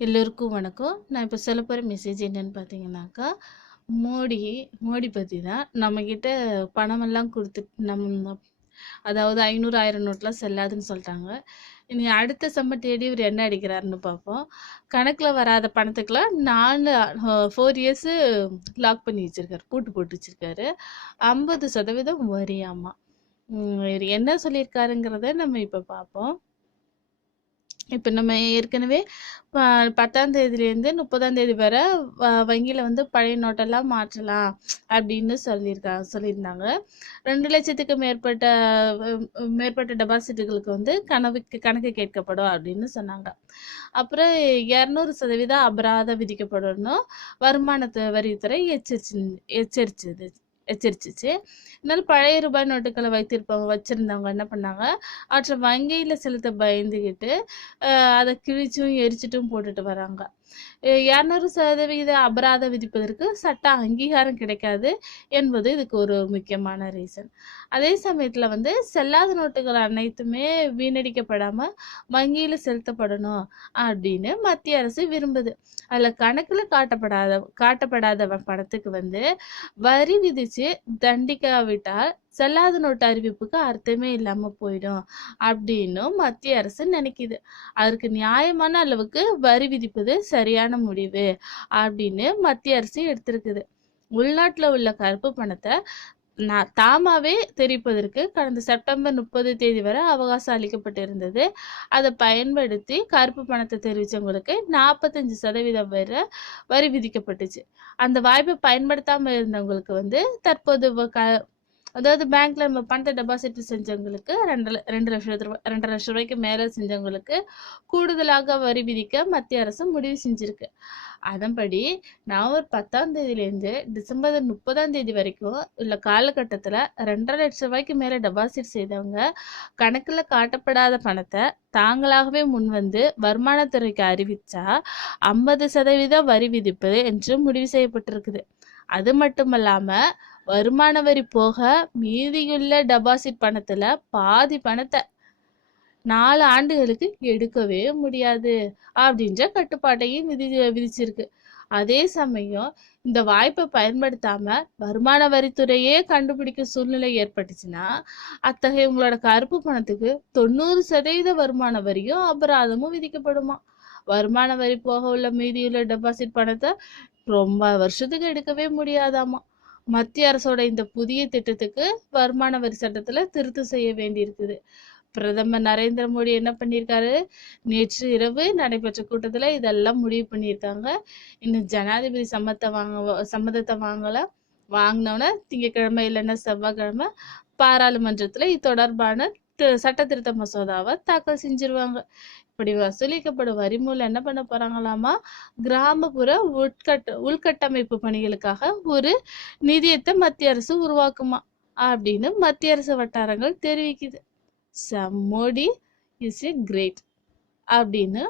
எல்லோருக்கும் வணக்கம். நான் இப்போ சொல்ல போகிற மெசேஜ் என்னன்னு பார்த்தீங்கன்னாக்கா மோடி மோடி பற்றி தான் நம்மக்கிட்ட பணமெல்லாம் கொடுத்து நம்ம அதாவது ஐநூறு ஆயிரம் நோட்லாம் செல்லாதுன்னு சொல்லிட்டாங்க. இனி அடுத்த செம்ம தேடி இவர் என்ன அடிக்கிறாருன்னு பார்ப்போம் கணக்கில் வராத பணத்துக்கெல்லாம் நாலு ஃபோர் இயர்ஸு லாக் பண்ணி வச்சுருக்காரு பூட்டு போட்டு வச்சுருக்காரு. ஐம்பது சதவீதம் வரியாமா. இவர் என்ன சொல்லியிருக்காருங்கிறத நம்ம இப்போ பார்ப்போம் இப்போ நம்ம ஏற்கனவே ப- பத்தாம் தேதியிலேருந்து முப்பதாம் தேதி வரை வ- வந்து பழைய நோட்டெல்லாம் மாற்றலாம் அப்படின்னு சொல்லியிருக்காங்க சொல்லியிருந்தாங்க. ரெண்டு லட்சத்துக்கு மேற்பட்ட மேற்பட்ட டெபாசிட்டுகளுக்கு வந்து கணக்கு கணக்கு கேட்கப்படும் அப்படின்னு சொன்னாங்க. அப்புறம் இரநூறு சதவீத அபராதம் விதிக்கப்படணும். வருமானத்து வரித்துறை எச்சரிச்சு எச்சரிச்சது. எச்சரிச்சிச்சு இருந்தாலும் பழைய ரூபாய் நோட்டுகளை வைத்திருப்பவங்க வச்சிருந்தவங்க என்ன பண்ணாங்க? அவற்றை வங்கியில் செலுத்த பயந்துக்கிட்டு அதை கிழிச்சும் எரிச்சிட்டும் போட்டுட்டு வராங்க. இரநூறு சதவிகித அபராதம் விதிப்பதற்கு சட்ட அங்கீகாரம் கிடைக்காது என்பது இதுக்கு ஒரு முக்கியமான ரீசன் அதே சமயத்தில் வந்து செல்லாத நோட்டுகள் அனைத்துமே வீணடிக்கப்படாமல் வங்கியில் செலுத்தப்படணும் அப்படின்னு மத்திய அரசு விரும்புது. அதில் கணக்கில் காட்டப்படாத காட்டப்படாத பணத்துக்கு வந்து வரி விதித்து தண்டிக்காவிட்டால் செல்லாத நோட்டு அறிவிப்புக்கு அர்த்தமே இல்லாம போயிடும் அப்படின்னும் மத்திய அரசு நினைக்குது. அதற்கு நியாயமான அளவுக்கு வரி விதிப்பது சரியான முடிவு அப்படின்னு மத்திய அரசு எடுத்திருக்குது. உள்நாட்டுல உள்ள கருப்பு பணத்தை நான் தாமாவே தெரிவிப்பதற்கு கடந்த செப்டம்பர் முப்பது தேதி வரை அவகாசம் அளிக்கப்பட்டிருந்தது. அதை பயன்படுத்தி கருப்பு பணத்தை தெரிவிச்சவங்களுக்கு நாற்பத்தஞ்சு சதவீதம் வரை வரி விதிக்கப்பட்டுச்சு. அந்த வாய்ப்பை பயன்படுத்தாமல் இருந்தவங்களுக்கு வந்து தற்போது வ- க- அதாவது பேங்க்ல நம்ம பணத்தை டெபாசிட் செஞ்சவங்களுக்கு ரெண்டு ரெண்டு லட்சம் ரூபாய் ரெண்டரை லட்சம் ரூபாய்க்கு மேலே செஞ்சவங்களுக்கு கூடுதலாக வரி விதிக்க மத்திய அரசு முடிவு செஞ்சிருக்கு. அதன்படி நவம்பர் பத்தாம் தேதியிலேருந்து டிசம்பர் முப்பதாம் தேதி வரைக்கும் உள்ள காலகட்டத்தில் ரெண்டரை லட்சம் ரூபாய்க்கு மேலே டெபாசிட் செய்தவங்க கணக்கில் காட்டப்படாத பணத்தை தாங்களாகவே முன்வந்து வருமானத்துறைக்கு அறிவித்தா ஐம்பது சதவீத வரி விதிப்பு என்று முடிவு செய்யப்பட்டிருக்குது. அது மட்டுமல்லாமல் வருமான வரி போக மீதியுள்ள டெபாசிட் பணத்துல பாதி பணத்தை நாலு ஆண்டுகளுக்கு எடுக்கவே முடியாது அப்படின்ற கட்டுப்பாட்டையும் விதி விதிச்சிருக்கு. அதே சமயம் இந்த வாய்ப்பை பயன்படுத்தாம வருமான வரித்துறையே கண்டுபிடிக்க சூழ்நிலை ஏற்பட்டுச்சுன்னா அத்தகைய உங்களோட கருப்பு பணத்துக்கு தொண்ணூறு சதவீத வருமான வரியும் அபராதமும் விதிக்கப்படுமா? வருமான வரி போக உள்ள மீதியுள்ள டெபாசிட் பணத்தை ரொம்ப வருஷத்துக்கு எடுக்கவே முடியாதாமா? மத்திய அரசோட இந்த புதிய திட்டத்துக்கு வருமான வரி சட்டத்துல திருத்தம் செய்ய வேண்டியிருக்குது. பிரதமர் நரேந்திர மோடி என்ன பண்ணியிருக்காரு? நேற்று இரவு நடைபெற்ற கூட்டத்துல இதெல்லாம் முடிவு பண்ணியிருக்காங்க. இன்னும் ஜனாதிபதி சம்மத்தை வாங்க சம்மதத்தை வாங்கல. வாங்கினோன்னே திங்கக்கிழமை இல்லைன்னா செவ்வாய்க்கிழமை பாராளுமன்றத்துல இது தொடர்பான சட்ட திருத்த மசோதாவை தாக்கல் செஞ்சிருவாங்க. இப்படி வசூலிக்கப்படும் வரி மூலம் என்ன பண்ண போறாங்களாமா கிராமப்புற உட்கட்ட உள்கட்டமைப்பு பணிகளுக்காக ஒரு நிதியத்தை மத்திய அரசு உருவாக்குமா? அப்படின்னு மத்திய அரசு வட்டாரங்கள் தெரிவிக்குது. மோடி இஸ் ஏ கிரேட் அப்படின்னு